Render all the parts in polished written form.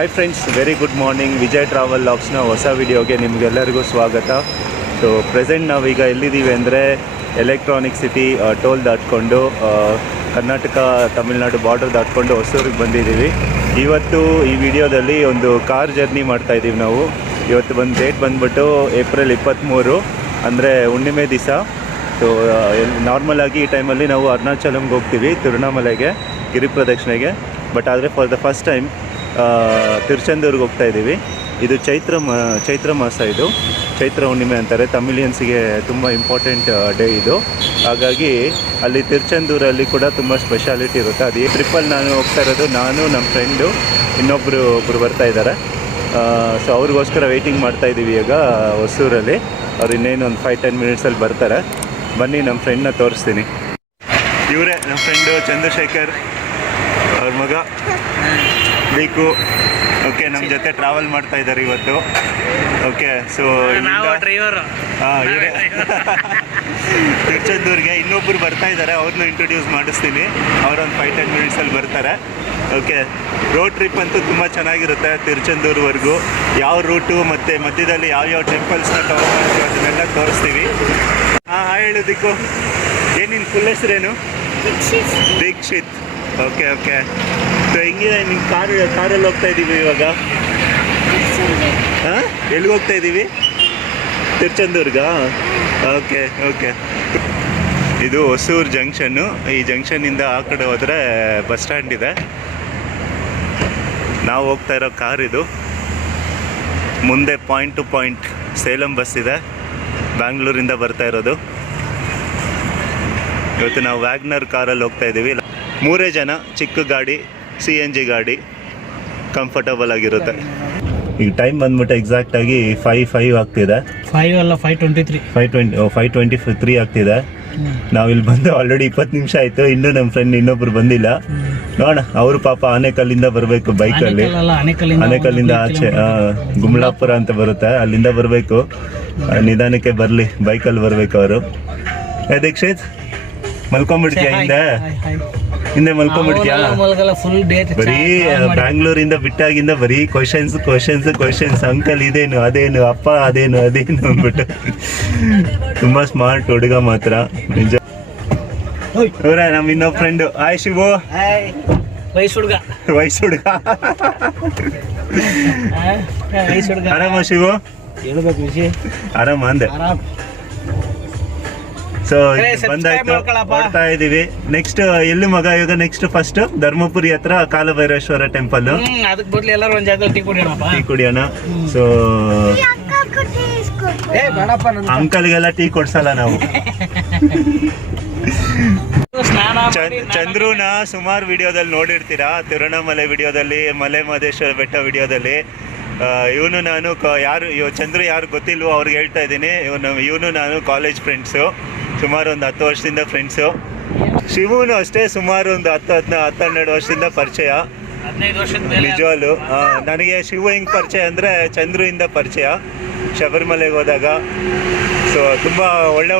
Hi friends, very good morning. Vijay travel ಲಾಗ್ಸ್ನ ಹೊಸ ವಿಡಿಯೋಗೆ ನಿಮಗೆಲ್ಲರಿಗೂ ಸ್ವಾಗತ. ಸೊ ಪ್ರೆಸೆಂಟ್ ನಾವೀಗ ಎಲ್ಲಿದ್ದೀವಿ ಅಂದರೆ ಎಲೆಕ್ಟ್ರಾನಿಕ್ ಸಿಟಿ ಟೋಲ್ ದಾಟ್ಕೊಂಡು ಕರ್ನಾಟಕ ತಮಿಳ್ನಾಡು ಬಾರ್ಡರ್ ದಾಟ್ಕೊಂಡು ಹೊಸೂರಿಗೆ ಬಂದಿದ್ದೀವಿ. ಇವತ್ತು ಈ ವಿಡಿಯೋದಲ್ಲಿ ಒಂದು ಕಾರ್ ಜರ್ನಿ ಮಾಡ್ತಾಯಿದ್ದೀವಿ ನಾವು. ಇವತ್ತು ಡೇಟ್ ಬಂದುಬಿಟ್ಟು ಏಪ್ರಿಲ್ 23 ಅಂದರೆ ಹುಣ್ಣಿಮೆ ದಿವಸ. ಸೊ ನಾರ್ಮಲಾಗಿ ಈ ಟೈಮಲ್ಲಿ ನಾವು ಅರುಣಾಚಲಂಗೆ ಹೋಗ್ತೀವಿ, ತಿರುವಣ್ಣಾಮಲೆಗೆ, ಗಿರಿ ಪ್ರದಕ್ಷಿಣೆಗೆ. ಬಟ್ ಆದರೆ ಫಾರ್ ದ ಫಸ್ಟ್ ಟೈಮ್ ತಿರುಚೆಂದೂರಿಗೆ ಹೋಗ್ತಾ ಇದ್ದೀವಿ. ಇದು ಚೈತ್ರ ಮಾಸ, ಇದು ಚೈತ್ರ ಹುಣ್ಣಿಮೆ ಅಂತಾರೆ. ತಮಿಳಿಯನ್ಸಿಗೆ ತುಂಬ ಇಂಪಾರ್ಟೆಂಟ್ ಡೇ ಇದು. ಹಾಗಾಗಿ ಅಲ್ಲಿ ತಿರುಚೆಂದೂರಲ್ಲಿ ಕೂಡ ತುಂಬ ಸ್ಪೆಷಾಲಿಟಿ ಇರುತ್ತೆ. ಅದು ಈ ಟ್ರಿಪ್ಪಲ್ಲಿ ನಾನು ಹೋಗ್ತಾ ಇರೋದು, ನಾನು ನಮ್ಮ ಫ್ರೆಂಡು ಒಬ್ಬರು ಬರ್ತಾ ಇದ್ದಾರೆ. ಸೊ ಅವ್ರಿಗೋಸ್ಕರ ವೆಯ್ಟಿಂಗ್ ಮಾಡ್ತಾಯಿದ್ದೀವಿ ಈಗ ಹೊಸೂರಲ್ಲಿ. ಅವ್ರು ಇನ್ನೇನು ಒಂದು 5-10 ಮಿನಿಟ್ಸಲ್ಲಿ ಬರ್ತಾರೆ. ಬನ್ನಿ ನಮ್ಮ ಫ್ರೆಂಡ್ನ ತೋರಿಸ್ತೀನಿ. ಇವರೇ ನಮ್ಮ ಫ್ರೆಂಡು ಚಂದ್ರಶೇಖರ್, ಅವ್ರ ಮಗ ಬೇಕು. ಓಕೆ, ನಮ್ಮ ಜೊತೆ ಟ್ರಾವೆಲ್ ಮಾಡ್ತಾ ಇದ್ದಾರೆ ಇವತ್ತು. ಓಕೆ, ಸೊ ಇವರೇ ತಿರುಚೆಂದೂರಿಗೆ ಇನ್ನೊಬ್ಬರು ಬರ್ತಾ ಇದ್ದಾರೆ, ಅವ್ರನ್ನೂ ಇಂಟ್ರೊಡ್ಯೂಸ್ ಮಾಡಿಸ್ತೀನಿ. ಅವರೊಂದು 5-10 ಮಿನಿಟ್ಸಲ್ಲಿ ಬರ್ತಾರೆ. ಓಕೆ, ರೋಡ್ ಟ್ರಿಪ್ ಅಂತೂ ತುಂಬ ಚೆನ್ನಾಗಿರುತ್ತೆ. ತಿರುಚೆಂದೂರ್ವರೆಗೂ ಯಾವ ರೂಟು ಮತ್ತು ಮಧ್ಯದಲ್ಲಿ ಯಾವ್ಯಾವ ಟೆಂಪಲ್ಸ್ನ ಕವರ್ ಮಾಡ್ತೀವಿ ಅದನ್ನೆಲ್ಲ ತೋರಿಸ್ತೀವಿ. ಹೇಳೋದಕ್ಕೂ ಏನಿನ್ ಫುಲ್ ಹೆಸರೇನು? ದೀಕ್ಷಿತ್. Okay okay. ಸೊ ಹೆಂಗಿದೆ ನಿಮ್ಮ ಕಾರಲ್ಲಿ ಹೋಗ್ತಾ ಇದ್ದೀವಿ ಇವಾಗ? ಹಾಂ, ಎಲ್ಲಿಗೆ ಹೋಗ್ತಾ ಇದ್ದೀವಿ? ತಿರುಚೆಂದೂರ್ಗಾ? Okay okay. ಇದು ಹೊಸೂರು ಜಂಕ್ಷನ್ನು. ಈ ಜಂಕ್ಷನ್ನಿಂದ ಆ ಕಡೆ ಹೋದರೆ ಬಸ್ ಸ್ಟ್ಯಾಂಡ್ ಇದೆ. ನಾವು ಹೋಗ್ತಾ ಇರೋ ಕಾರ್ ಇದು. ಮುಂದೆ point to point Salem bus ಇದೆ, ಬ್ಯಾಂಗ್ಳೂರಿಂದ ಬರ್ತಾ ಇರೋದು. ಇವತ್ತು ನಾವು ವ್ಯಾಗ್ನರ್ ಕಾರಲ್ಲಿ ಹೋಗ್ತಾ ಇದ್ದೀವಿ. 3 ಜನ, ಚಿಕ್ಕ ಗಾಡಿ, CNG ಗಾಡಿ, ಕಂಫರ್ಟಬಲ್ ಆಗಿರುತ್ತೆ. ಈಗ ಟೈಮ್ ಬಂದ್ಬಿಟ್ಟು ಎಕ್ಸಾಕ್ಟಾಗಿ 5 ಆಗ್ತಿದೆ. 5 ಅಲ್ಲ, 5:23 ಆಗ್ತಿದೆ. ನಾವಿಲ್ಲಿ ಬಂದು ಆಲ್ರೆಡಿ 20 ನಿಮಿಷ ಆಯಿತು. ಇನ್ನೂ ನಮ್ಮ ಫ್ರೆಂಡ್ ಇನ್ನೊಬ್ರು ಬಂದಿಲ್ಲ. ನೋಡೋಣ, ಅವರು ಪಾಪ ಆನೇಕಲ್ಲಿಂದ ಬರಬೇಕು ಬೈಕಲ್ಲಿ. ಆನೇಕಲ್ಲಿಂದ ಆಚೆ ಗುಮ್ಲಾಪುರ ಅಂತ ಬರುತ್ತೆ, ಅಲ್ಲಿಂದ ಬರಬೇಕು. ನಿಧಾನಕ್ಕೆ ಬರಲಿ, ಬೈಕಲ್ಲಿ ಬರಬೇಕು ಅವರು. ದೀಕ್ಷಿತ್, ಮಲ್ಕೊಂಡ್ಬಿಡ್ತೀಯಾ? ಹಿಂದೆ ಮಲ್ಕೊಂಡ್ಬಿಡ್ತೀಯಾ? ಬರೀ ಬ್ಯಾಂಗ್ಳೂರಿಂದ ಬಿಟ್ಟಾಗಿಂದ ಬರೀ ಕ್ವಶನ್ಸ್. ಅಂಕಲ್ ಇದೇನು, ಅದೇನು, ಅಪ್ಪ ಅದೇನು ಅಂದ್ಬಿಟ್ಟು. ತುಂಬಾ ಸ್ಮಾರ್ಟ್ ಹುಡುಗ ಮಾತ್ರ, ನಿಜ. ಇವರೇ ನಮ್ಮ ಇನ್ನೊಬ್ಬ ಫ್ರೆಂಡು. ಹಾಯ್ ಶಿವು. ವಯಸ್ಸು ಹುಡುಗ. ಆರಾಮ ಶಿವು? ಆರಾಮ ಅಂದೆ. ಸೊ ಬಂದಾಯ್ತು, ಮಾಡ್ತಾ ಇದೀವಿ. ನೆಕ್ಸ್ಟ್ ಎಲ್ಲಿ ಮಗ ಇವಾಗ? ನೆಕ್ಸ್ಟ್ ಫಸ್ಟ್ ಧರ್ಮಪುರಿ ಹತ್ರ ಕಾಲಭೈರೇಶ್ವರ ಟೆಂಪಲ್. ಟೀ ಕುಡಿಯೋಣ. ಸೊ ಅಂಕಲ್ಗೆಲ್ಲ ಟೀ ಕೊಡ್ಸಲ್ಲ ನಾವು. ಚಂದ್ರೂನ ಸುಮಾರು ವಿಡಿಯೋದಲ್ಲಿ ನೋಡಿರ್ತೀರಾ, ತಿರುವಣ್ಣಾಮಲೆ ವಿಡಿಯೋದಲ್ಲಿ, ಮಲೆ ಮಹದೇಶ್ವರ ಬೆಟ್ಟ ವಿಡಿಯೋದಲ್ಲಿ. ಇವನು ನಾನು ಚಂದ್ರು ಯಾರು ಗೊತ್ತಿಲ್ವೋ ಅವ್ರಿಗೆ ಹೇಳ್ತಾ ಇದ್ದೀನಿ. ಇವನು ನಾನು ಕಾಲೇಜ್ ಫ್ರೆಂಡ್ಸು, ಸುಮಾರು ಒಂದು 10 ವರ್ಷದಿಂದ ಫ್ರೆಂಡ್ಸು. ಶಿವನು ಅಷ್ಟೇ, ಸುಮಾರು ಒಂದು 10-12 ವರ್ಷದಿಂದ ಪರಿಚಯ. ನಿಜವಾಗ್ಲು ನನಗೆ ಶಿವ ಹೆಂಗೆ ಪರಿಚಯ ಅಂದರೆ ಚಂದ್ರುಯಿಂದ ಪರಿಚಯ, ಶಬರಿಮಲೆಗೆ ಹೋದಾಗ. ಸೊ ತುಂಬ ಒಳ್ಳೆ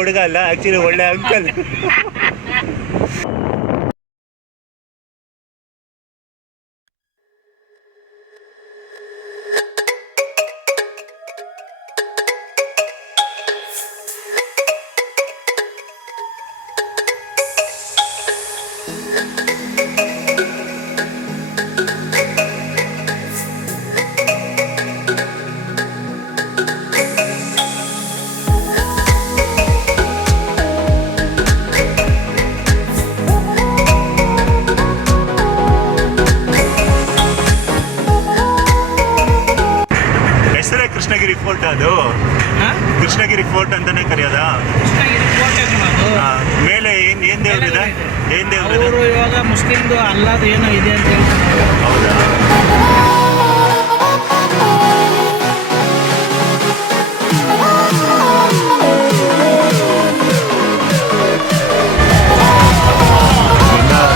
ಹುಡುಗ ಅಲ್ಲ, ಆ್ಯಕ್ಚುಲಿ ಒಳ್ಳೆ ಅಂಕಲ್. ಕೃಷ್ಣಗಿರಿ ಫೋರ್ಟ್, ಅದು ಕೃಷ್ಣಗಿರಿ ಫೋರ್ಟ್ ಅಂತಾನೆ ಕರೆಯೋದಾ? ಮೇಲೆ ಏನ್ ದೇವ್ರಿದೆ? ಏನ್ ದೇವ್ರು? ಇವಾಗ ಮುಸ್ಲಿಮ್ದು ಅಲ್ಲಾದು ಏನೋ ಇದೆ ಅಂತ ಹೇಳ್ತಾರೆ. ಹೌದಾ?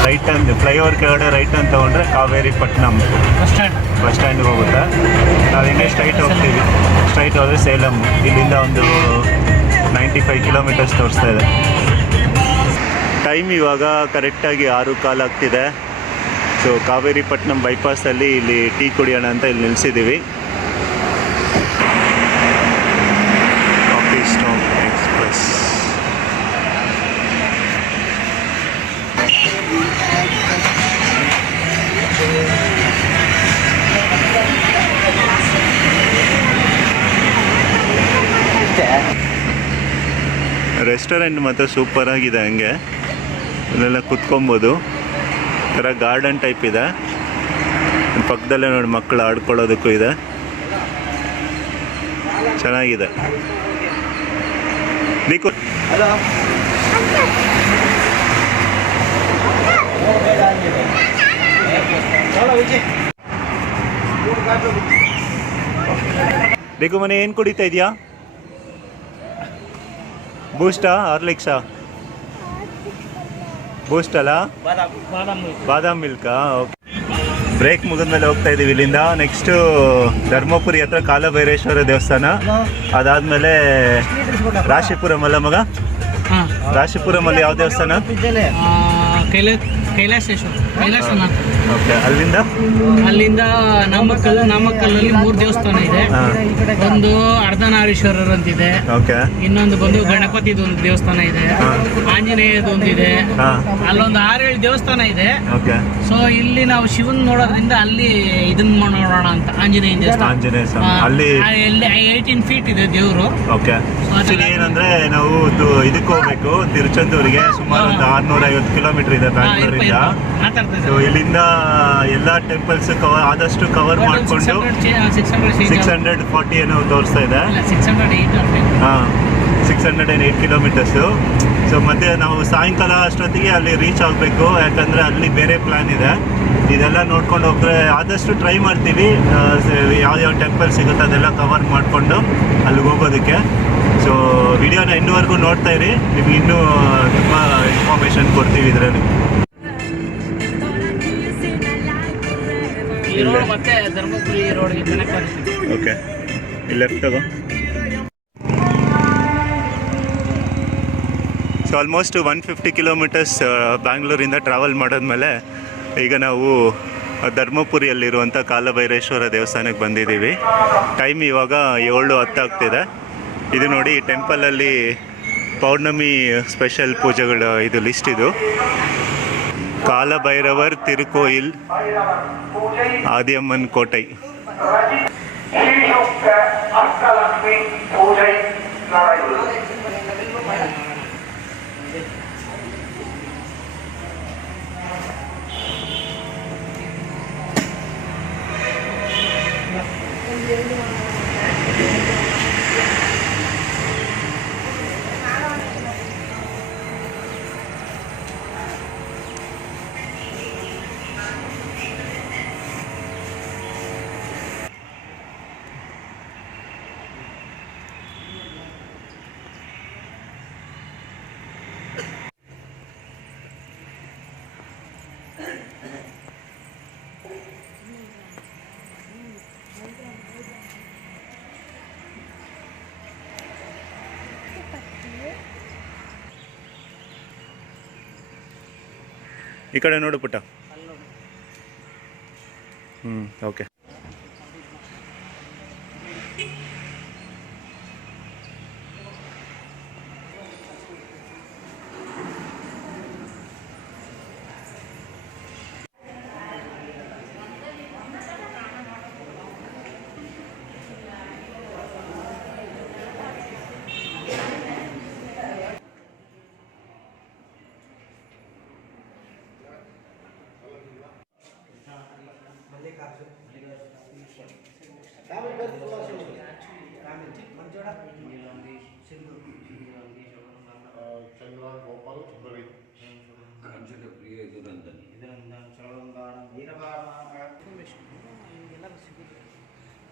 ರೈಟ್ ಅಂತ ಫ್ಲೈಓವರ್ ಕೆಳಗಡೆ ರೈಟ್ ಅಂತ ತಗೊಂಡ್ರೆ ಕಾವೇರಿ ಪಟ್ಟಣಂ ಬಸ್ ಸ್ಟ್ಯಾಂಡ್ಗೆ ಹೋಗುತ್ತೆ. ನಾವು ಹಿಂಗೆ ಸ್ಟ್ರೈಟ್ ಹೋಗ್ತೀವಿ. ಸ್ಟ್ರೈಟ್ ಹೋದರೆ ಸೇಲಂ. ಇಲ್ಲಿಂದ ಒಂದು 95 ಕಿಲೋಮೀಟರ್ಸ್ ತೋರಿಸ್ತಾ ಇದೆ. ಟೈಮ್ ಇವಾಗ ಕರೆಕ್ಟಾಗಿ 6:15 ಆಗ್ತಿದೆ. ಸೊ ಕಾವೇರಿಪಟ್ಟಣಂ ಬೈಪಾಸಲ್ಲಿ ಇಲ್ಲಿ ಟೀ ಕುಡಿಯೋಣ ಅಂತ ಇಲ್ಲಿ ನಿಲ್ಲಿಸಿದ್ದೀವಿ. Coffee stop express. ರೆಸ್ಟೋರೆಂಟ್ ಮಾತ್ರ ಸೂಪರ್ ಆಗಿದೆ. ಹಂಗೆ ಇಲ್ಲೆಲ್ಲ ಕುತ್ಕೊಬೋದು. ಥರ ಗಾರ್ಡನ್ ಟೈಪ್ ಇದೆ. ಪಕ್ಕದಲ್ಲೇ ನೋಡಿ ಮಕ್ಕಳು ಆಡ್ಕೊಳ್ಳೋದಕ್ಕೂ ಇದೆ. ಚೆನ್ನಾಗಿದೆ. ಬೇಕು ಬೇಕು ಮನೆ ಏನು ಕುಡಿತಾ ಇದೆಯಾ? ಬೂಸ್ಟಾ ಹಾರ್ಲಿಕ್ಸಾ? ಬೂಸ್ಟ್ ಅಲ್ಲ, ಬಾದಾಮ್ ಮಿಲ್ಕಾ. ಓಕೆ. ಬ್ರೇಕ್ ಮುಗಿದ್ಮೇಲೆ ಹೋಗ್ತಾ ಇದ್ದೀವಿ ಇಲ್ಲಿಂದ. ನೆಕ್ಸ್ಟು ಧರ್ಮಪುರಿ ಹತ್ರ ಕಾಲಭೈರೇಶ್ವರ ದೇವಸ್ಥಾನ, ಅದಾದಮೇಲೆ ರಾಶಿಪುರಂ ಅಲ್ಲ ಮಗ? ರಾಶಿಪುರಮಲ್ಲಿ ಯಾವ ದೇವಸ್ಥಾನ? ಕೈಲಾಸನಾಥ. ಓಕೆ. ಅಲ್ಲಿಂದ ನಾಮಕ್ಕಲ್ಲಲ್ಲಿ 3 ದೇವಸ್ಥಾನ ಇದೆ. ಒಂದು ಅರ್ಧನಾರೀಶ್ವರರು ಅಂತಿದೆ. ಇನ್ನೊಂದು ಬಂದು ಗಣಪತಿದು ಒಂದು ದೇವಸ್ಥಾನ ಇದೆ. ಆಂಜನೇಯದೊಂದಿದೆ. ಅಲ್ಲೊಂದು 6-7 ದೇವಸ್ಥಾನ ಇದೆ. ಸೊ ಇಲ್ಲಿ ನಾವು ಶಿವನ್ ನೋಡೋದ್ರಿಂದ ಅಲ್ಲಿ ಇದನ್ನ ನೋಡೋಣ ಅಂತ ಆಂಜನೇಯ ದೇವಸ್ಥಾನ. ಅಲ್ಲಿ 18 ಫೀಟ್ ಇದೆ ದೇವರು. ಏನಂದ್ರೆ ನಾವು ಇದಕ್ಕೆ ಹೋಗ್ಬೇಕು, ತಿರುಚೆಂದೂರಿಗೆ. ಸುಮಾರು ಒಂದು 650 ಕಿಲೋಮೀಟರ್ ಇದೆ ಬ್ಯಾಂಗ್ಳೂರಿಂದ. ಸೊ ಇಲ್ಲಿಂದ ಎಲ್ಲ ಟೆಂಪಲ್ಸ್ ಆದಷ್ಟು ಕವರ್ ಮಾಡಿಕೊಂಡು 640 ಏನೋ ತೋರಿಸ್ತಾ ಇದೆ. 608 ಕಿಲೋಮೀಟರ್ಸು. ಸೊ ಮತ್ತೆ ನಾವು ಸಾಯಂಕಾಲ ಅಷ್ಟೊತ್ತಿಗೆ ಅಲ್ಲಿ ರೀಚ್ ಆಗಬೇಕು, ಯಾಕಂದರೆ ಅಲ್ಲಿ ಬೇರೆ ಪ್ಲ್ಯಾನ್ ಇದೆ. ಇದೆಲ್ಲ ನೋಡ್ಕೊಂಡು ಹೋಗ್ರೆ ಆದಷ್ಟು ಟ್ರೈ ಮಾಡ್ತೀವಿ ಯಾವ್ಯಾವ ಟೆಂಪಲ್ ಸಿಗುತ್ತೆ ಅದೆಲ್ಲ ಕವರ್ ಮಾಡಿಕೊಂಡು ಅಲ್ಲಿಗೆ ಹೋಗೋದಕ್ಕೆ. ಸೊ ವಿಡಿಯೋನ ಇನ್ನೂವರೆಗೂ ನೋಡ್ತಾ ಇರಿ, ನಿಮ್ಗೆ ಇನ್ನೂ ತುಂಬ ಇನ್ಫಾರ್ಮೇಷನ್ ಕೊಡ್ತೀವಿ ಇದರಲ್ಲಿ. ಮತ್ತೆ ಧರ್ಮಪುರಿ ರೋಡ್ಗೆ ಕನೆಕ್ಟ್ ಆಗುತ್ತೆ. ಓಕೆ, ಇಲ್ಲಿ ಲೆಫ್ಟ್ ತಗೋ. ಸೊ ಆಲ್ಮೋಸ್ಟ್ 150 ಕಿಲೋಮೀಟರ್ಸ್ ಬ್ಯಾಂಗ್ಳೂರಿಂದ ಟ್ರಾವೆಲ್ ಮಾಡಿದ್ಮೇಲೆ ಈಗ ನಾವು ಧರ್ಮಪುರಿಯಲ್ಲಿರುವಂಥ ಕಾಲಭೈರೇಶ್ವರ ದೇವಸ್ಥಾನಕ್ಕೆ ಬಂದಿದ್ದೀವಿ. ಟೈಮ್ ಇವಾಗ 7:10 ಆಗ್ತಿದೆ. ಇದು ನೋಡಿ, ಟೆಂಪಲಲ್ಲಿ ಪೌರ್ಣಮಿ ಸ್ಪೆಷಲ್ ಪೂಜೆಗಳ ಇದು ಲಿಸ್ಟ್. ಇದು ಕಾಲಭೈರವರ್ ತಿರುಕೋಯಿಲ್, ಆದಿಯಮ್ಮನ್ ಕೋಟೈ. ಈ ಕಡೆ ನೋಡು ಪುಟ್ಟ. ಓಕೆ.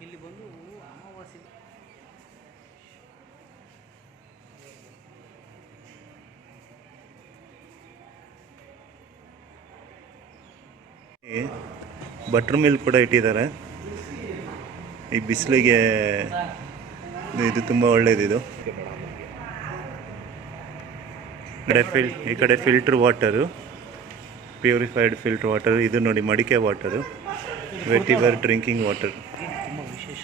ಇಲ್ಲಿ ಬಂದು ಅಮಾವಾಸ್ಯೆ ಬಟರ್ ಮಿಲ್ಕ್ ಕೂಡ ಇಟ್ಟಿದ್ದಾರೆ. ಈ ಬಿಸಿಲಿಗೆ ಇದು ತುಂಬ ಒಳ್ಳೇದಿದು. ಈ ಕಡೆ filter water. Purified filter water. ಇದು ನೋಡಿ ಮಡಿಕೆ ವಾಟರು, ವೆಟಿವರ್ ಡ್ರಿಂಕಿಂಗ್ ವಾಟರ್. ತುಂಬ ವಿಶೇಷ.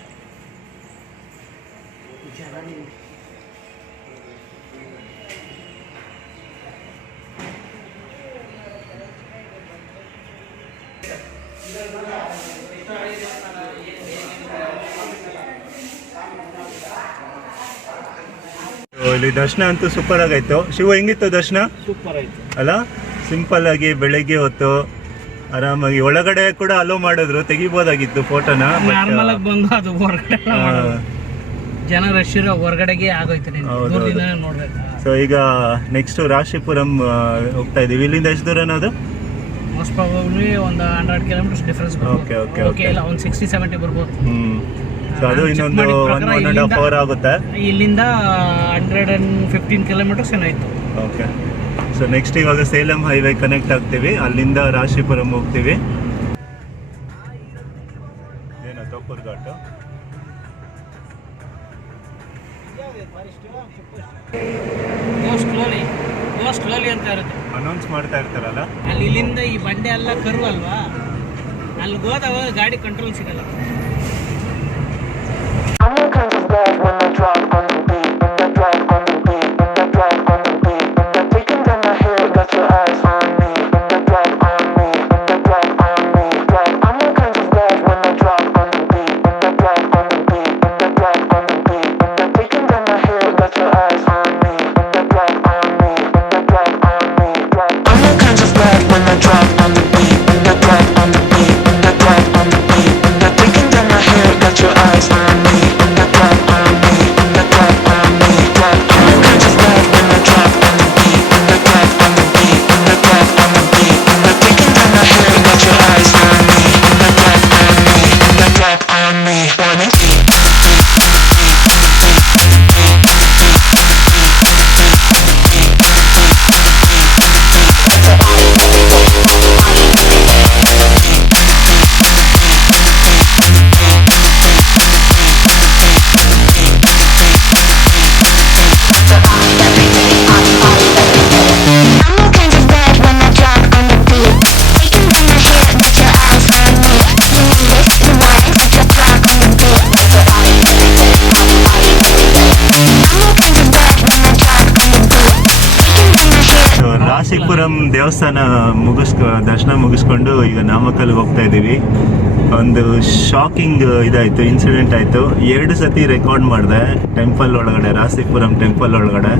ಇಲ್ಲಿ ದರ್ಶನ ಅಂತೂ ಸೂಪರ್ ಆಗೈತು. ಶಿವ, ಹೆಂಗಿತ್ತು ದರ್ಶನ? ಸೂಪರ್ ಆಯಿತು ಅಲ್ಲ, ಸಿಂಪಲ್ ಆಗಿ ಬೆಳಗ್ಗೆ ಹೊತ್ತು ಆರಾಮಾಗಿ. ಒಳಗಡೆ ಕೂಡ ಅಲೋ ಮಾಡಿದ್ರು, ತೆಗಿಬೋದಾಗಿತ್ತು ಫೋಟೋನ. ನಾರ್ಮಲ್ ಆಗಿ ಬಂದು ಅದು ಹೊರಗಡೆ ಜನ ರಶ್ ಇರೋ ಹೊರಗಡೆಗೆ ಆಗೋಯ್ತು. ನೋಡ್ಬೇಕು. ಸೊ ಈಗ ನೆಕ್ಸ್ಟ್ ರಾಶಿಪುರಂ ಹೋಗ್ತಾ ಇದೀವಿ. ಇಲ್ಲಿಂದ ಎಷ್ಟು ದೂರ ಅದು? ಮೋಸ್ಟ್ ಪ್ರಾಬಬ್ಲಿ ಒಂದು 100 kilometres difference. Okay okay okay, ಇಲ್ಲ ಒಂದು 60-70 ಬರ್ಬೋದು. ಸೊ ಅದು ಇನ್ನೊಂದು 1.5 ಅವರ್ ಆಗುತ್ತೆ. ಇಲ್ಲಿಂದ 115 ಕಿಲೋಮೀಟರ್ಸ್ ಏನಾಯ್ತು. ಓಕೆ. ಸೊ ನೆಕ್ಸ್ಟ್ ಇವಾಗ ಸೇಲಂ ಹೈವೇ ಕನೆಕ್ಟ್ ಆಗ್ತೀವಿ, ಅಲ್ಲಿಂದ ರಾಶಿಪುರಂ ಹೋಗ್ತೀವಿ. ಏನೋ ತೋಪೂರ್ ಘಾಟ್. ಗೋ ಸ್ಲೋಲಿ ಅಂತ ಇರುತ್ತೆ, ಅನೌನ್ಸ್ ಮಾಡ್ತಾ ಇರ್ತಾರಲ್ಲ ಅಲ್ಲಿ. ಇಲ್ಲಿಂದ ಈ ಬಂಡೆ ಎಲ್ಲ ಕರು ಅಲ್ವಾ, ಅಲ್ಲಿ ಹೋದಾಗ ಗಾಡಿ ಕಂಟ್ರೋಲ್ ಸಿಗಲ್ಲ. I'm kind of bad when I drop on the beat, when I drop on the beat, when I drop on the beat, when I taking down my hair, got your eyes on me, when I drop on me, when I drop on me, drop. I'm kind of bad when I drop on the beat, when I drop on the beat, when I drop on the beat, when I taking down my hair, got your eyes on me, when I drop on me, when I drop on me, drop. I'm kind of bad when I drop on the beat, when I drop on the beat, when I drop on the beat, when I taking down my hair, got your eyes on me. Rasipuram ದೇವಸ್ಥಾನ ದರ್ಶನ ಮುಗಿಸ್ಕೊಂಡು ಈಗ ನಾಮಕ್ಕಲ್ಗೆ ಹೋಗ್ತಾ ಇದ್ದೀವಿ. ಒಂದು shocking ಇದಾಯಿತು, incident ಆಯಿತು. 2 ಸತಿ ರೆಕಾರ್ಡ್ ಮಾಡಿದೆ ಟೆಂಪಲ್ ಒಳಗಡೆ, ರಾಶಿಪುರಂ ಟೆಂಪಲ್ ಒಳಗಡೆ.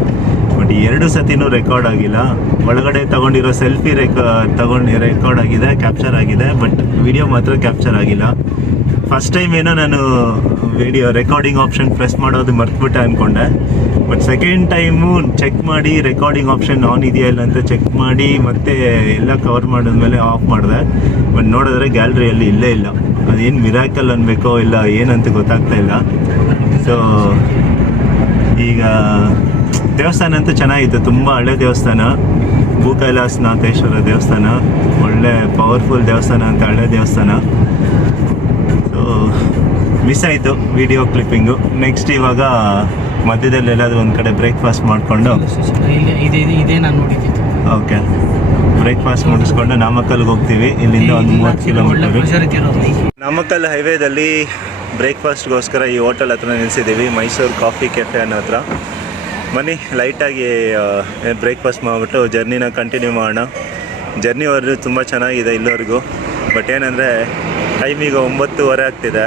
ಬಟ್ 2 ಸತಿನೂ ರೆಕಾರ್ಡ್ ಆಗಿಲ್ಲ. ಒಳಗಡೆ ತಗೊಂಡಿರೋ ಸೆಲ್ಫಿ ರೆಕಾರ್ಡ್ ಆಗಿದೆ, ಕ್ಯಾಪ್ಚರ್ ಆಗಿದೆ, ಬಟ್ ವಿಡಿಯೋ ಮಾತ್ರ ಕ್ಯಾಪ್ಚರ್ ಆಗಿಲ್ಲ. ಫಸ್ಟ್ ಟೈಮ್ ಏನೋ ನಾನು ವಿಡಿಯೋ ರೆಕಾರ್ಡಿಂಗ್ ಆಪ್ಷನ್ ಪ್ರೆಸ್ ಮಾಡೋದು ಮರ್ತ್ಬಿಟ್ಟೆ ಅಂದ್ಕೊಂಡೆ. ಬಟ್ ಸೆಕೆಂಡ್ ಟೈಮು ಚೆಕ್ ಮಾಡಿ ರೆಕಾರ್ಡಿಂಗ್ ಆಪ್ಷನ್ ಆನ್ ಇದೆಯಾ ಇಲ್ಲ ಅಂತ ಚೆಕ್ ಮಾಡಿ ಮತ್ತೆ ಎಲ್ಲ ಕವರ್ ಮಾಡಿದ್ಮೇಲೆ ಆಫ್ ಮಾಡಿದೆ. ಬಟ್ ನೋಡಿದ್ರೆ ಗ್ಯಾಲರಿಯಲ್ಲಿ ಇಲ್ಲೇ ಇಲ್ಲ. ಅದೇನು ಮಿರಾಕಲ್ ಅನ್ಬೇಕೋ ಇಲ್ಲ ಏನಂತ ಗೊತ್ತಾಗ್ತಾ ಇಲ್ಲ. ಸೊ ಈಗ ದೇವಸ್ಥಾನ ಅಂತೂ ಚೆನ್ನಾಗಿತ್ತು, ತುಂಬ ಹಳೆ ದೇವಸ್ಥಾನ, ಭೂಕೈಲಾಸನಾಥೇಶ್ವರ ದೇವಸ್ಥಾನ. ಒಳ್ಳೆ ಪವರ್ಫುಲ್ ದೇವಸ್ಥಾನ ಅಂತ, ಹಳೆ ದೇವಸ್ಥಾನ. ಸೊ ಮಿಸ್ ಆಯಿತು ವಿಡಿಯೋ ಕ್ಲಿಪ್ಪಿಂಗು. ನೆಕ್ಸ್ಟ್ ಇವಾಗ ಮಧ್ಯದಲ್ಲಿ ಎಲ್ಲಾದರೂ ಒಂದು ಕಡೆ ಬ್ರೇಕ್ಫಾಸ್ಟ್ ಮಾಡಿಕೊಂಡು, ಇದೇ ನಾನು ನೋಡಿದ್ದು. ಓಕೆ, ಬ್ರೇಕ್ಫಾಸ್ಟ್ ಮುಗಿಸ್ಕೊಂಡು ನಾಮಕ್ಕಲ್ಗೆ ಹೋಗ್ತೀವಿ. ಇಲ್ಲಿಂದ ಒಂದು 30 ಕಿಲೋಮೀಟರ್. ನಾಮಕ್ಕಲ್ ಹೈವೇದಲ್ಲಿ ಬ್ರೇಕ್ಫಾಸ್ಟ್ಗೋಸ್ಕರ ಈ ಹೋಟೆಲ್ ಹತ್ರ ನಿಲ್ಲಿಸಿದ್ದೀವಿ, ಮೈಸೂರು ಕಾಫಿ ಕೆಫೆ ಅನ್ನೋ ಹತ್ರ. ಬನ್ನಿ ಲೈಟಾಗಿ ಬ್ರೇಕ್ಫಾಸ್ಟ್ ಮಾಡಿಬಿಟ್ಟು ಜರ್ನಿನ ಕಂಟಿನ್ಯೂ ಮಾಡೋಣ. ಜರ್ನಿವರೆಗೂ ತುಂಬ ಚೆನ್ನಾಗಿದೆ ಇಲ್ಲಿವರೆಗೂ. ಬಟ್ ಏನಂದರೆ ಟೈಮಿಗೆ 9:30 ಆಗ್ತಿದೆ.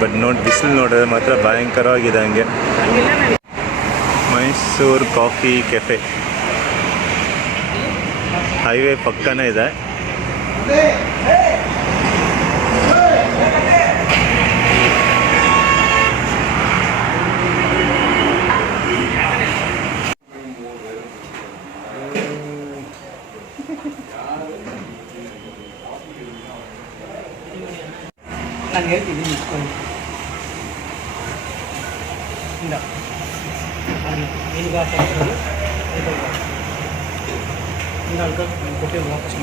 ಬಟ್ ಬಿಸಿಲು ನೋಡಿದ್ರೆ ಮಾತ್ರ ಭಯಂಕರವಾಗಿದೆ. ಹಂಗೆ ಮೈಸೂರು ಕಾಫಿ ಕೆಫೆ ಹೈವೇ ಪಕ್ಕನೇ ಇದೆ. ನಾನು ಹೇಳ್ತೀನಿ ನಿಂತ್ಕೊಂಡು ಇಲ್ಲ ಈಗ ಕೊಟ್ಟೆ ವಾಪಸ್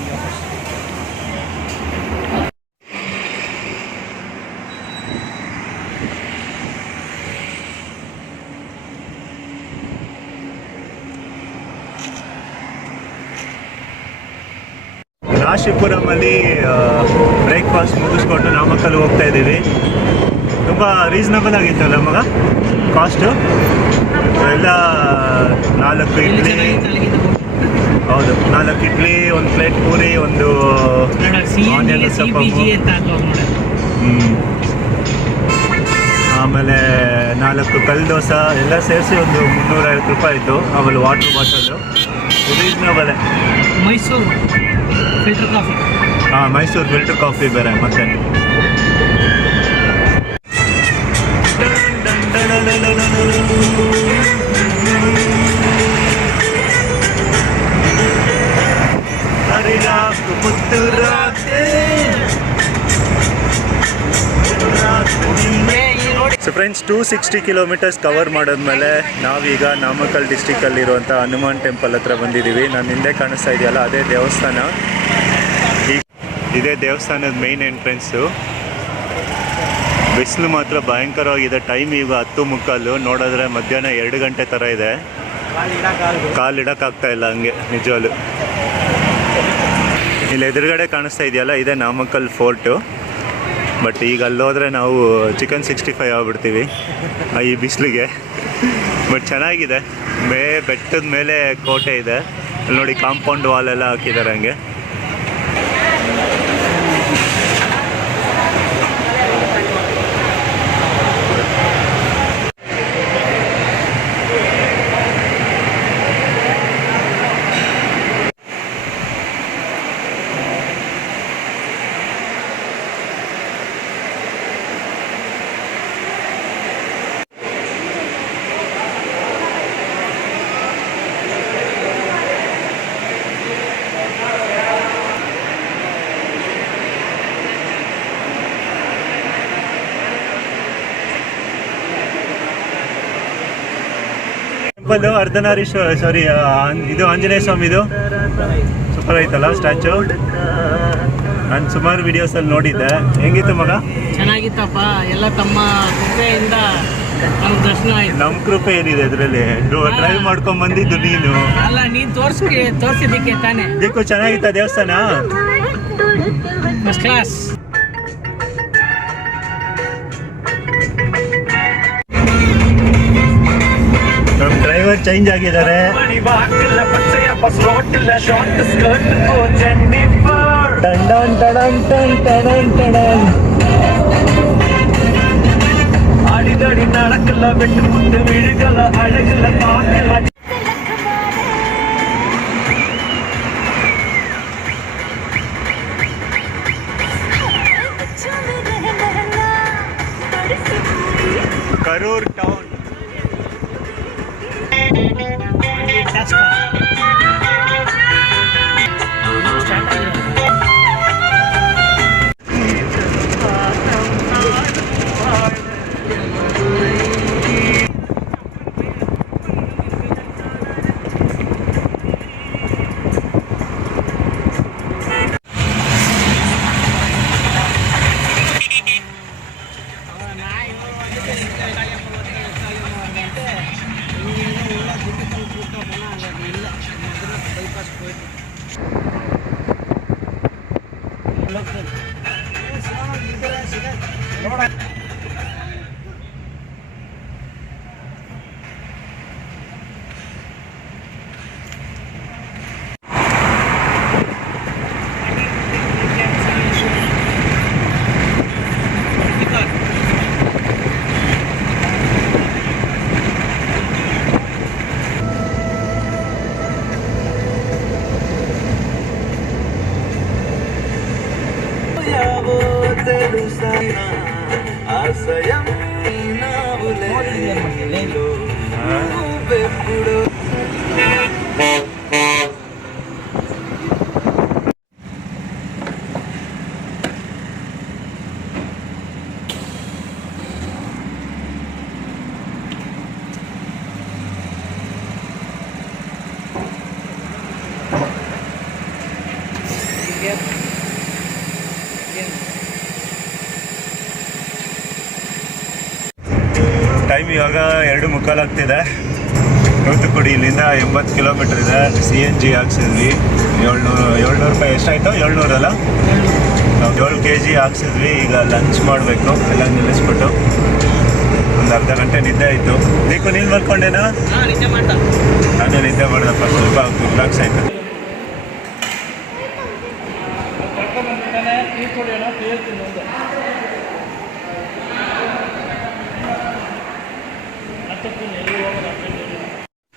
ರಾಶಿಪುರಮಲ್ಲಿ ಬ್ರೇಕ್ಫಾಸ್ಟ್ ಮುಗಿಸ್ಕೊಂಡು ನಾಮಕ್ಕಲ್ ಹೋಗ್ತಾ ಇದ್ದೀವಿ. ತುಂಬ ರೀಸನಬಲ್ ಆಗಿತ್ತಲ್ಲ ಮಗ ಕಾಸ್ಟು. ಎಲ್ಲ 4 ಇಡ್ಲಿ, ಹೌದು 4 ಇಡ್ಲಿ, 1 ಪ್ಲೇಟ್ ಪೂರಿ, ಒಂದು ಆನಿಯನ್ ಸಪ್ಪು, ಆಮೇಲೆ 4 ಕಲ್ಲು ದೋಸೆ ಎಲ್ಲ ಸೇರಿಸಿ ಒಂದು 350 ರೂಪಾಯಿ ಇತ್ತು. ಆಮೇಲೆ ವಾಟರ್ ಬಾಟಲು ರೀಸನಬಲೇ. ಮೈಸೂರು ಫಿಲ್ಟರ್ ಕಾಫಿ, ಹಾಂ ಮೈಸೂರು ಫಿಲ್ಟರ್ ಕಾಫಿ ಬೇರೆ ಮತ್ತೆ. ಸೊ ಫ್ರೆಂಡ್ಸ್, 260 ಕಿಲೋಮೀಟರ್ಸ್ ಕವರ್ ಮಾಡಿದ್ಮೇಲೆ ನಾವೀಗ ನಾಮಕ್ಕಲ್ ಡಿಸ್ಟಿಕಲ್ಲಿರುವಂಥ ಹನುಮಾನ್ ಟೆಂಪಲ್ ಹತ್ರ ಬಂದಿದ್ದೀವಿ. ನಾನು ಹಿಂದೆ ಕಾಣಿಸ್ತಾ ಇದೆಯಲ್ಲ ಅದೇ ದೇವಸ್ಥಾನ. ಇದೇ ದೇವಸ್ಥಾನದ ಮೇಯ್ನ್ ಎಂಟ್ರೆನ್ಸು. ಬಿಸಿಲು ಮಾತ್ರ ಭಯಂಕರವಾಗಿದೆ. ಟೈಮ್ ಈಗ 10:15, ನೋಡಿದ್ರೆ ಮಧ್ಯಾಹ್ನ 2 ಗಂಟೆ ಥರ ಇದೆ. ಕಾಲು ಇಡೋಕ್ಕಾಗ್ತಾ ಇಲ್ಲ ಹಂಗೆ ನಿಜವಾಗ್ಲು. ಇಲ್ಲಿ ಎದುರುಗಡೆ ಕಾಣಿಸ್ತಾ ಇದೆಯಲ್ಲ ಇದೇ ನಾಮಕ್ಕಲ್ ಫೋರ್ಟು. ಬಟ್ ಈಗ ಅಲ್ಲೋದ್ರೆ ನಾವು ಚಿಕನ್ 65 ಆಗ್ಬಿಡ್ತೀವಿ ಈ ಬಿಸಿಲಿಗೆ. ಬಟ್ ಚೆನ್ನಾಗಿದೆ. ಬೆಟ್ಟದ ಮೇಲೆ ಕೋಟೆ ಇದೆ. ಅಲ್ಲಿ ನೋಡಿ ಕಾಂಪೌಂಡ್ ವಾಲ್ ಎಲ್ಲ ಹಾಕಿದ್ದಾರೆ ಹಂಗೆ. ಟೆಂಪಲ್ ಅರ್ಧನಾರೀಶ್ವರ, ಸಾರಿ ಇದು ಆಂಜನೇಯ ಸ್ವಾಮಿದು ಸೂಪರ್ ಐತಲ್ಲ ಸ್ಟ್ಯಾಚು. ನಾನು ಸುಮಾರು ವಿಡಿಯೋಸಲ್ಲಿ ನೋಡಿದ್ದೆ. ಹೆಂಗಿತ್ತು ಮಗ? ಚೆನ್ನಾಗಿತ್ತಪ್ಪ. ಎಲ್ಲ ತಮ್ಮ ಕೃಪೆಯಿಂದ ನಮ್ಗೆ ದರ್ಶನ ಆಯ್ತು. ನಮ್ಮ ಕೃಪೆ ಏನಿದೆ ಇದರಲ್ಲಿ? ಡ್ರೈವ್ ಮಾಡ್ಕೊಂಡ್ ಬಂದಿದ್ದು ನೀನು ಅಲ್ಲ, ನೀನ್ ತೋರಿಸಿದ್ದಕ್ಕೆ ತಾನೇ. ಇದಕ್ಕೂ ಚೆನ್ನಾಗಿತ್ತ ದೇವಸ್ಥಾನ? First class. ನಮ್ಮ ಡ್ರೈವರ್ ಚೇಂಜ್ ಆಗಿದ್ದಾರೆ. அடிதடி நடக்கல, வெட்டு முட்டு விழுகல, அழகுல தாக்கல. ಕರೂರ್ ಟೌನ್. ಟೈಮ್ ಇವಾಗ 2:45 ಆಗ್ತಿದೆ. ತೂತುಕುಡಿ ಇಲ್ಲಿಂದ 80 ಕಿಲೋಮೀಟರ್ ಇದೆ. CNG ಹಾಕ್ಸಿದ್ವಿ. 700 ರೂಪಾಯಿ ಎಷ್ಟಾಯಿತು? 700 ಅಲ್ಲ, 7 kg ಹಾಕ್ಸಿದ್ವಿ. ಈಗ ಲಂಚ್ ಮಾಡಬೇಕು. ಎಲ್ಲ ನಿಲ್ಲಿಸ್ಬಿಟ್ಟು ಒಂದು ಅರ್ಧ ಗಂಟೆ ನಿದ್ದೆ ಆಯಿತು. ನೀಕು ನೀನು ಮಲ್ಕೊಂಡೇನಾ? ನಿದ್ದೆ ಮಾಡ್ತಾ ನಾನು ನಿದ್ದೆ ಮಾಡಿದಪ್ಪ, ಸ್ವಲ್ಪ ರಿಲ್ಯಾಕ್ಸ್ ಆಯಿತು.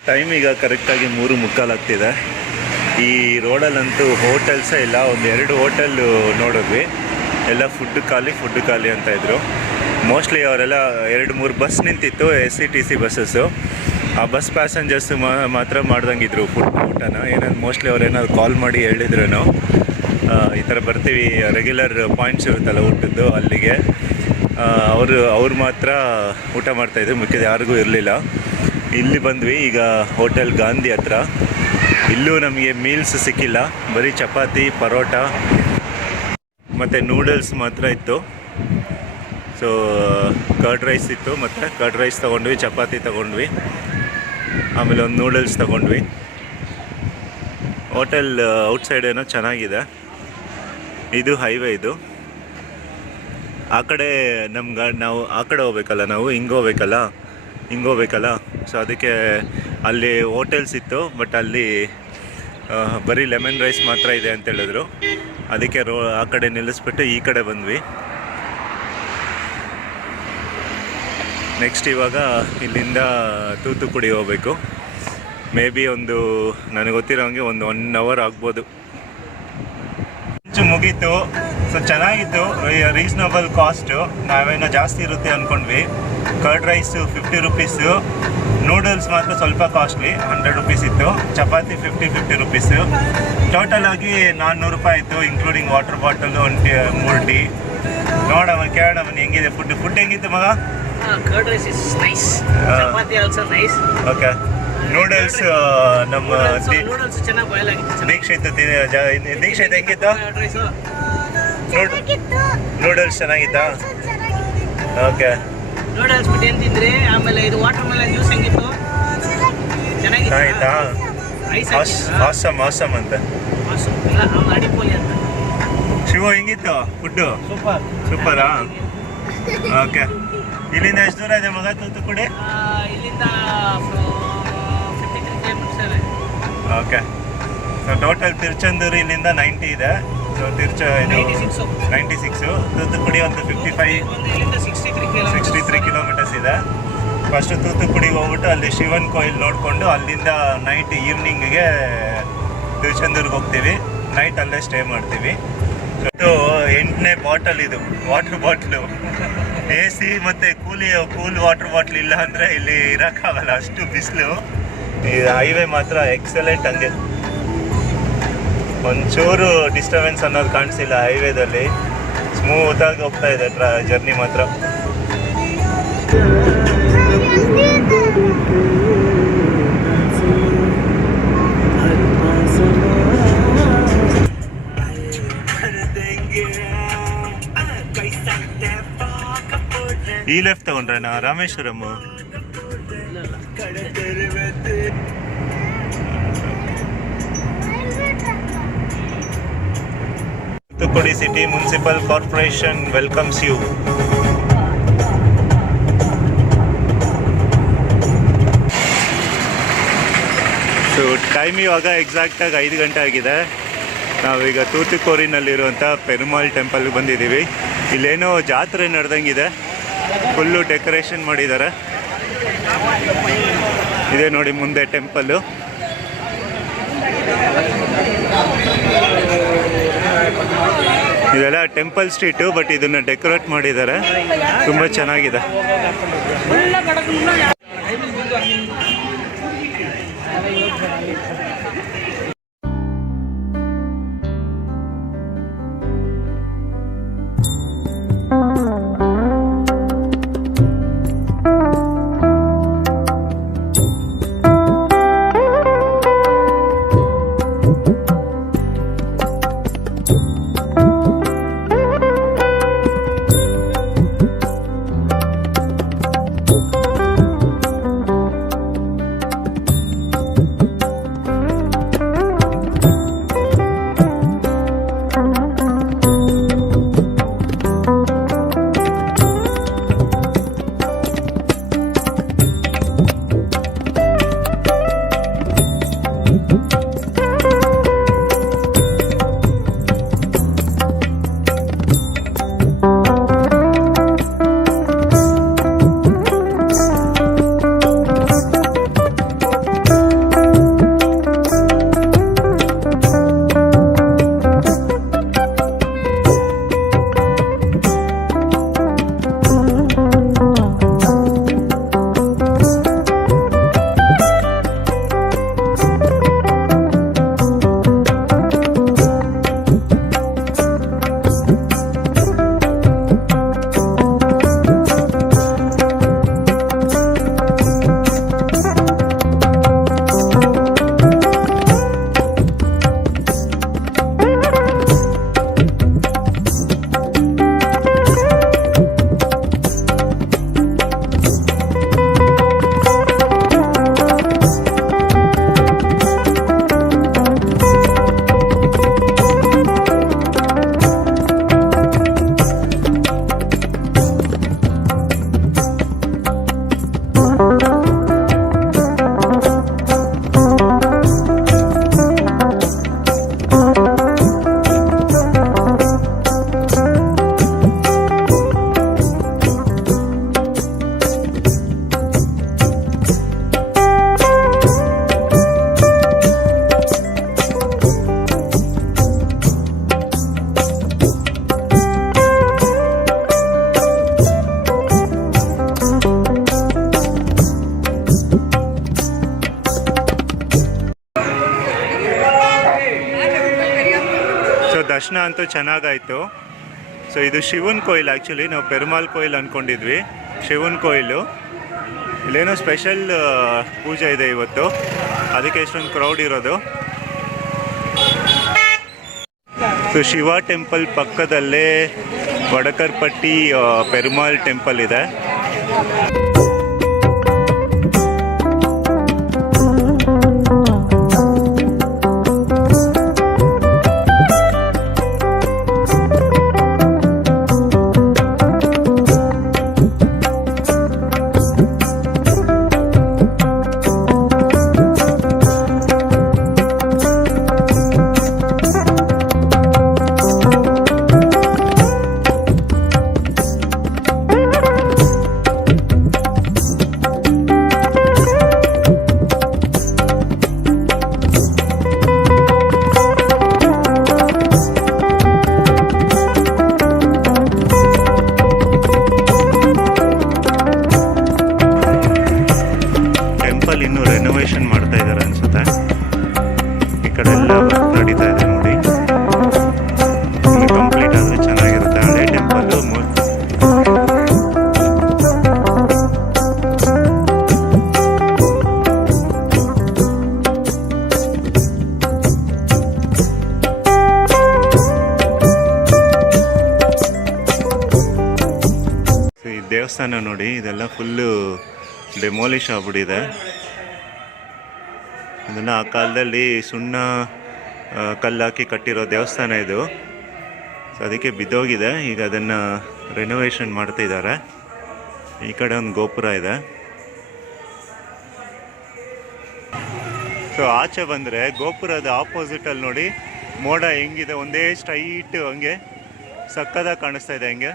ಟೈಮ್ ಈಗ ಕರೆಕ್ಟಾಗಿ 3:45 ಆಗ್ತಿದೆ. ಈ ರೋಡಲ್ಲಂತೂ ಹೋಟೆಲ್ಸೇ ಇಲ್ಲ. ಒಂದು 2 ಹೋಟೆಲ್ ನೋಡಿದ್ವಿ, ಎಲ್ಲ ಫುಡ್ ಖಾಲಿ ಅಂತ ಇದ್ರು. ಮೋಸ್ಟ್ಲಿ ಅವರೆಲ್ಲ 2-3 ಬಸ್ ನಿಂತಿತ್ತು, SCTC ಬಸ್ಸಸ್ಸು. ಆ ಬಸ್ ಪ್ಯಾಸೆಂಜರ್ಸ್ ಮಾತ್ರ ಮಾಡ್ದಂಗಿದ್ರು ಊಟನ. ಏನಾದ್ರು ಮೋಸ್ಟ್ಲಿ ಅವ್ರು ಏನಾದ್ರು ಕಾಲ್ ಮಾಡಿ ಹೇಳಿದ್ರೇನೋ ಈ ಥರ ಬರ್ತೀವಿ, ರೆಗ್ಯುಲರ್ ಪಾಯಿಂಟ್ಸ್ ಇರುತ್ತಲ್ಲ ಊಟದ್ದು, ಅಲ್ಲಿಗೆ ಅವ್ರು ಮಾತ್ರ ಊಟ ಮಾಡ್ತಾಯಿದ್ರು, ಮಿಕ್ಕಿದ ಯಾರಿಗೂ ಇರಲಿಲ್ಲ. ಇಲ್ಲಿ ಬಂದ್ವಿ ಈಗ ಹೋಟೆಲ್ ಗಾಂಧಿ ಹತ್ರ. ಇಲ್ಲೂ ನಮಗೆ ಮೀಲ್ಸ್ ಸಿಕ್ಕಿಲ್ಲ, ಬರೀ ಚಪಾತಿ, ಪರೋಟ ಮತ್ತು ನೂಡಲ್ಸ್ ಮಾತ್ರ ಇತ್ತು. ಸೊ ಕರ್ಡ್ ರೈಸ್ ಇತ್ತು, ಮತ್ತು ಕರ್ಡ್ ರೈಸ್ ತೊಗೊಂಡ್ವಿ, ಚಪಾತಿ ತೊಗೊಂಡ್ವಿ, ಆಮೇಲೆ ಒಂದು ನೂಡಲ್ಸ್ ತೊಗೊಂಡ್ವಿ. ಹೋಟೆಲ್ ಔಟ್ಸೈಡ್ ಏನೋ ಚೆನ್ನಾಗಿದೆ. ಇದು ಹೈವೇ, ಇದು ಆ ಕಡೆ ನಾವು ಆ ಕಡೆ ಹೋಗ್ಬೇಕಲ್ಲ, ನಾವು ಹಿಂಗೆ ಹೋಗ್ಬೇಕಲ್ಲ. ಸೊ ಅದಕ್ಕೆ ಅಲ್ಲಿ ಹೋಟೆಲ್ಸ್ ಇತ್ತು, ಬಟ್ ಅಲ್ಲಿ ಬರೀ ಲೆಮನ್ ರೈಸ್ ಮಾತ್ರ ಇದೆ ಅಂತ ಹೇಳಿದ್ರು. ಅದಕ್ಕೆ ಆ ಕಡೆ ನಿಲ್ಲಿಸ್ಬಿಟ್ಟು ಈ ಕಡೆ ಬಂದ್ವಿ. ನೆಕ್ಸ್ಟ್ ಇವಾಗ ಇಲ್ಲಿಂದ ತೂತುಕುಡಿ ಹೋಗ್ಬೇಕು. ಮೇ ಬಿ ನನಗೆ ಗೊತ್ತಿರೋಂಗೆ 1 hour ಆಗ್ಬೋದು. ಮುಗೀತು. ಸೊ ಚೆನ್ನಾಗಿತ್ತು, ರೀಸ್ನಬಲ್ ಕಾಸ್ಟು. ನಾವೇನೋ ಜಾಸ್ತಿ ಇರುತ್ತೆ ಅಂದ್ಕೊಂಡ್ವಿ. ಕರ್ಡ್ ರೈಸು 50 ರುಪೀಸು, ನೂಡಲ್ಸ್ ಮಾತ್ರ ಸ್ವಲ್ಪ ಕಾಸ್ಟ್ಲಿ, 100 ರುಪೀಸ್ ಇತ್ತು. ಚಪಾತಿ 50 ರುಪೀಸು. ಟೋಟಲ್ ಆಗಿ 400 ರೂಪಾಯಿ ಇತ್ತು, ಇನ್ಕ್ಲೂಡಿಂಗ್ ವಾಟರ್ ಬಾಟಲು, 3 ಟೀ. ನೋಡವ ಕೇಳೋಣ ಹೆಂಗಿದೆ ಫುಡ್ ಹೆಂಗಿತ್ತು ಮಗ? Curd rice is nice, chapati also nice. Okay. Noodles ನಮ್ಮ ನೂಡಲ್ಸ್ ಚೆನ್ನಾಗಿ ಬಾಯ್ಲ್ ಆಗಿತ್ತು. ದೀಕ್ಷಿತ್ ಹೆಂಗಿತ್ತು? ನೂಡಲ್ಸ್ ಚೆನ್ನಾಗಿತ್ತಾ? ಓಕೆ. ನೂಡಲ್ಸ್ ಬಿಟ್ಟು ಏನು ತಿಂದ್ರಿ? ಆಮೇಲೆ ಇದು ವಾಟರ್ ಮೆಲನ್ ಜ್ಯೂಸ್ ಹೆಂಗಿತ್ತು? ಚೆನ್ನಾಗಿತ್ತಾ? ಐಸ್ ಆಸಮ್ ಅಂತ. ಅಡಿಪೋಲಿ ಅಂತ. ಶಿವ ಹೆಂಗಿತ್ತು ಫುಡ್ಡು? ಸೂಪರಾ? ಓಕೆ. ಇಲ್ಲಿಂದ ಎಷ್ಟು ದೂರ ಇದೆ ಮಗ ತೂತುಕುಡಿ? ಇಲ್ಲಿಂದ 53 ಕಿಲೋಮೀಟರ್ಸ್ ಇದೆ. ಓಕೆ. ಸೊ ಟೋಟಲ್ ತಿರುಚಂದೂರು ಇಲ್ಲಿಂದ 90 ಇದೆ. ಸೊ 96. ತೂತುಕುಡಿ ಒಂದು 55, ಇಲ್ಲಿಂದ 63 ಕಿಲೋಮೀಟರ್ಸ್ ಇದೆ. ಫಸ್ಟು ತೂತುಕುಡಿಗೆ ಹೋಗ್ಬಿಟ್ಟು ಅಲ್ಲಿ ಶಿವನ್ ಕೊಯಿಲ್ ನೋಡಿಕೊಂಡು ಅಲ್ಲಿಂದ ನೈಟ್ ಈವ್ನಿಂಗ್ಗೆ ತಿರುಚಂದೂರ್ಗೆ ಹೋಗ್ತೀವಿ. ನೈಟ್ ಅಲ್ಲೇ ಸ್ಟೇ ಮಾಡ್ತೀವಿ. ಇದು 8ನೇ ಬಾಟಲ್, ಇದು ವಾಟರ್ ಬಾಟ್ಲು. AC ಮತ್ತು ಕೂಲ್ ವಾಟರ್ ಬಾಟ್ಲ್ ಇಲ್ಲ ಅಂದರೆ ಇಲ್ಲಿ ಇರೋಕ್ಕಾಗಲ್ಲ, ಅಷ್ಟು ಬಿಸಿಲು. ಈ ಹೈವೇ ಮಾತ್ರ ಎಕ್ಸಲೆಂಟ್. ಹಂಗೆ ಒಂಚೂರು ಡಿಸ್ಟರ್ಬೆನ್ಸ್ ಅನ್ನೋದು ಕಾಣಿಸಿಲ್ಲ ಹೈವೇದಲ್ಲಿ. ಸ್ಮೂತಾಗಿ ಹೋಗ್ತಾ ಇದೆ ಜರ್ನಿ ಮಾತ್ರ. ಈ ಲೆಫ್ಟ್ ತಗೊಂಡ್ರೇನಾ Rameswaram? Thoothukudi city municipal corporation welcomes you. So time ಇವಾಗ ಎಕ್ಸಾಕ್ಟಾಗಿ 5 ಗಂಟೆ ಆಗಿದೆ. ನಾವೀಗ ತೂತುಕೂರಿನಲ್ಲಿರುವಂಥ ಪೆರುಮಾಳ್ ಟೆಂಪಲ್ಗೆ ಬಂದಿದ್ದೀವಿ. ಇಲ್ಲೇನೋ ಜಾತ್ರೆ ನಡೆದಂಗಿದೆ, ಫುಲ್ಲು ಡೆಕೋರೇಷನ್ ಮಾಡಿದ್ದಾರೆ. ಇದೇ ನೋಡಿ ಮುಂದೆ ಟೆಂಪಲ್ಲು. ಇದೆಲ್ಲ ಟೆಂಪಲ್ ಸ್ಟ್ರೀಟು, ಬಟ್ ಇದನ್ನು ಡೆಕೋರೇಟ್ ಮಾಡಿದ್ದಾರೆ, ತುಂಬ ಚೆನ್ನಾಗಿದೆ. ದರ್ಶನ ಅಂತೂ ಚೆನ್ನಾಗಾಯಿತು. ಸೊ ಇದು ಶಿವನ್ ಕೊಯ್ಲು, ಆ್ಯಕ್ಚುಲಿ ನಾವು ಪೆರುಮಾಲ್ ಕೊಯ್ಲು ಅಂದ್ಕೊಂಡಿದ್ವಿ, ಶಿವನ್ ಕೊಯ್ಲು. ಇಲ್ಲೇನೋ ಸ್ಪೆಷಲ್ ಪೂಜೆ ಇದೆ ಇವತ್ತು, ಅದಕ್ಕೆ ಇಷ್ಟೊಂದು ಕ್ರೌಡ್ ಇರೋದು. ಸೊ ಶಿವ ಟೆಂಪಲ್ ಪಕ್ಕದಲ್ಲೇ ವಡಕರ್ಪಟ್ಟಿ ಪೆರುಮಾಲ್ ಟೆಂಪಲ್ ಇದೆ. ಇನ್ನೂ ರೆನೋವೇಷನ್ ಮಾಡ್ತಾ ಇದ್ದಾರೆ ಅನ್ಸುತ್ತೆ. ಈ ಕಡೆ ಎಲ್ಲ ವರ್ಕ್ ನಡೀತಾ ಇದೆ ನೋಡಿ. ಕಂಪ್ಲೀಟ್ ಆದರೆ ಚೆನ್ನಾಗಿರುತ್ತೆ ಹಳೆ ಟೆಂಪಲ್ಲು. ಈ ದೇವಸ್ಥಾನ ನೋಡಿ, ಇದೆಲ್ಲ ಫುಲ್ಲು ಡೆಮೋಲಿಷ್ ಆಗ್ಬಿಟ್ಟಿದೆ. ಇದನ್ನು ಆ ಕಾಲದಲ್ಲಿ ಸುಣ್ಣ ಕಲ್ಲಾಕಿ ಕಟ್ಟಿರೋ ದೇವಸ್ಥಾನ ಇದು. ಸೊ ಅದಕ್ಕೆ ಬಿದ್ದೋಗಿದೆ. ಈಗ ಅದನ್ನು ರೆನೋವೇಷನ್ ಮಾಡ್ತಿದ್ದಾರೆ. ಈ ಕಡೆ ಒಂದು ಗೋಪುರ ಇದೆ. ಸೊ ಆಚೆ ಬಂದರೆ ಗೋಪುರದ ಆಪೋಸಿಟಲ್ಲಿ ನೋಡಿ ಮೋಡ ಹೆಂಗಿದೆ, ಒಂದೇ ಸ್ಟ್ರೈಟ್ ಹಂಗೆ ಸಕ್ಕದಾಗಿ ಕಾಣಿಸ್ತಾ ಇದೆ ಹಂಗೆ.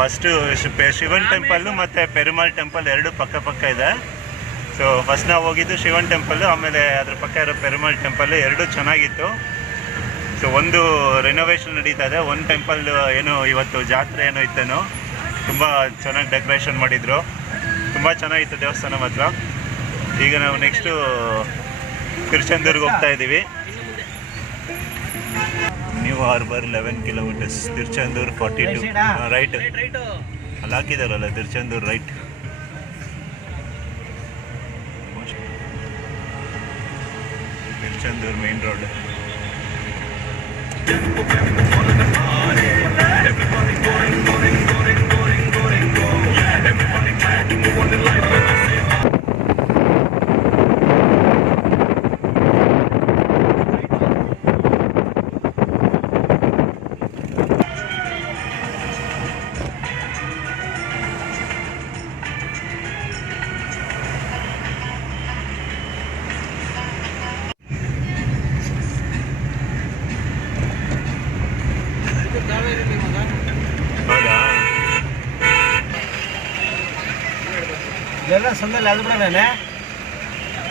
ಫಸ್ಟು ಶಿವನ್ ಟೆಂಪಲ್ಲು ಮತ್ತು ಪೆರುಮಾಲ್ ಟೆಂಪಲ್ ಎರಡು ಪಕ್ಕ ಪಕ್ಕ ಇದೆ. ಸೊ ಫಸ್ಟ್ ನಾವು ಹೋಗಿದ್ದು ಶಿವನ್ ಟೆಂಪಲ್ಲು, ಆಮೇಲೆ ಅದ್ರ ಪಕ್ಕ ಇರೋ ಪೆರುಮಾಲ್ ಟೆಂಪಲ್ಲು. ಎರಡೂ ಚೆನ್ನಾಗಿತ್ತು. ಸೊ ಒಂದು ರೆನೋವೇಷನ್ ನಡೀತಾ ಇದೆ, ಒಂದು ಟೆಂಪಲ್ ಏನೋ ಇವತ್ತು ಜಾತ್ರೆ ಏನೋ ಇತ್ತೇನೋ, ತುಂಬ ಚೆನ್ನಾಗಿ ಡೆಕೋರೇಷನ್ ಮಾಡಿದರು, ತುಂಬ ಚೆನ್ನಾಗಿತ್ತು ದೇವಸ್ಥಾನ ಮಾತ್ರ. ಈಗ ನಾವು ನೆಕ್ಸ್ಟು ತಿರುಚೆಂದೂರ್ಗೆ ಹೋಗ್ತಾ ಇದ್ದೀವಿ. New harbour 11 kilometres, Tiruchendur 42 right. ಅಲ್ಲಿ ಹಾಕಿದಾರಲ್ಲ Tiruchendur right. Tiruchendur main road.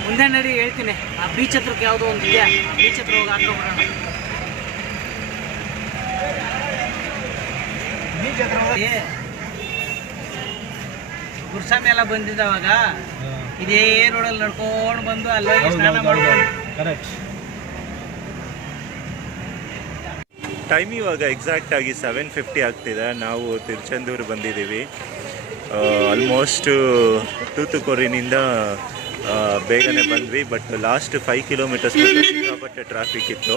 ಮುಂದೆ ನಡಿ ಹೇಳ್ತೀನಿ. ಆ ಬೀಚ್ ಹತ್ರಕ್ಕೆ ಯಾವುದೋ ಒಂದು ಇದೆಯಾ, ಬೀಚ್ ಹತ್ರ ಹೋಗಿ ಹಾಕೋಬಿಡೋಣ. ಬೀಚ್ ಹತ್ರ ಗುರ್ಸಾಮಿ ಎಲ್ಲ ಬಂದಿದ್ದಾವಾಗ ಇದೇ ರೋಡಲ್ಲಿ ನಡ್ಕೊಂಡು ಬಂದು ಅಲ್ಲಿ ಸ್ನಾನ ಮಾಡ್ಕೊಂಡು. ಕರೆಕ್ಟ್. ಟೈಮ್ ಇವಾಗ ಎಕ್ಸಾಕ್ಟಾಗಿ 7:50 ಆಗ್ತಿದೆ. ನಾವು ತಿರುಚೆಂದೂರು ಬಂದಿದ್ದೀವಿ. ಆಲ್ಮೋಸ್ಟು ತೂತುಕುರಿನಿಂದ ಬೇಗನೆ ಬಂದ್ವಿ. ಬಟ್ ಲಾಸ್ಟ್ 5 ಕಿಲೋಮೀಟರ್ಸ್ ಸಿಕ್ಕಾಪಟ್ಟೆ ಟ್ರಾಫಿಕ್ ಇತ್ತು.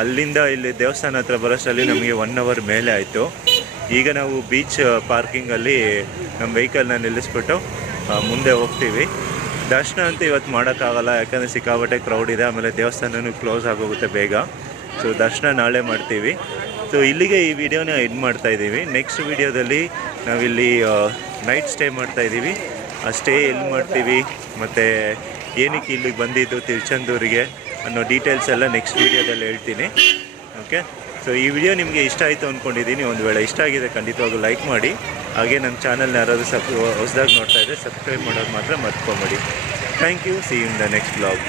ಅಲ್ಲಿಂದ ಇಲ್ಲಿ ದೇವಸ್ಥಾನ ಹತ್ರ ಬರೋಷ್ಟರಲ್ಲಿ ನಮಗೆ 1 ಅವರ್ ಮೇಲೆ ಆಯಿತು. ಈಗ ನಾವು ಬೀಚ್ ಪಾರ್ಕಿಂಗಲ್ಲಿ ನಮ್ಮ ವೆಹಿಕಲ್ನ ನಿಲ್ಲಿಸ್ಬಿಟ್ಟು ಮುಂದೆ ಹೋಗ್ತೀವಿ. ದರ್ಶನ ಅಂತೂ ಇವತ್ತು ಮಾಡೋಕ್ಕಾಗಲ್ಲ, ಯಾಕಂದರೆ ಸಿಕ್ಕಾಪಟ್ಟೆ ಕ್ರೌಡ್ ಇದೆ. ಆಮೇಲೆ ದೇವಸ್ಥಾನನೂ ಕ್ಲೋಸ್ ಆಗೋಗುತ್ತೆ ಬೇಗ. ಸೊ ದರ್ಶನ ನಾಳೆ ಮಾಡ್ತೀವಿ. ಸೊ ಇಲ್ಲಿಗೆ ಈ ವಿಡಿಯೋನ ಎಂಡ್ ಮಾಡ್ತಾ ಇದ್ದೀವಿ. ನೆಕ್ಸ್ಟ್ ವಿಡಿಯೋದಲ್ಲಿ ನಾವಿಲ್ಲಿ ನೈಟ್ ಸ್ಟೇ ಮಾಡ್ತಾ ಇದ್ದೀವಿ. ಆ ಸ್ಟೇ ಎಲ್ಲಿ ಮಾಡ್ತೀವಿ ಮತ್ತು ಏನಕ್ಕೆ ಇಲ್ಲಿಗೆ ಬಂದಿದ್ದು ತಿರುಚೆಂದೂರಿಗೆ ಅನ್ನೋ ಡೀಟೇಲ್ಸ್ ಎಲ್ಲ ನೆಕ್ಸ್ಟ್ ವೀಡಿಯೋದಲ್ಲಿ ಹೇಳ್ತೀನಿ. ಓಕೆ, ಸೊ ಈ ವಿಡಿಯೋ ನಿಮಗೆ ಇಷ್ಟ ಆಯಿತು ಅಂದ್ಕೊಂಡಿದ್ದೀನಿ. ಒಂದು ವೇಳೆ ಇಷ್ಟ ಆಗಿದೆ ಖಂಡಿತವಾಗೂ ಲೈಕ್ ಮಾಡಿ. ಹಾಗೆ ನಮ್ಮ ಚಾನಲ್ನ ಯಾರಾದರೂ ಹೊಸದಾಗಿ ನೋಡ್ತಾ ಇದ್ದರೆ ಸಬ್ಸ್ಕ್ರೈಬ್ ಮಾಡೋದು ಮಾತ್ರ ಮರ್ತ್ಕೊಂಬೇಡಿ. Thank you. See you in the next blog.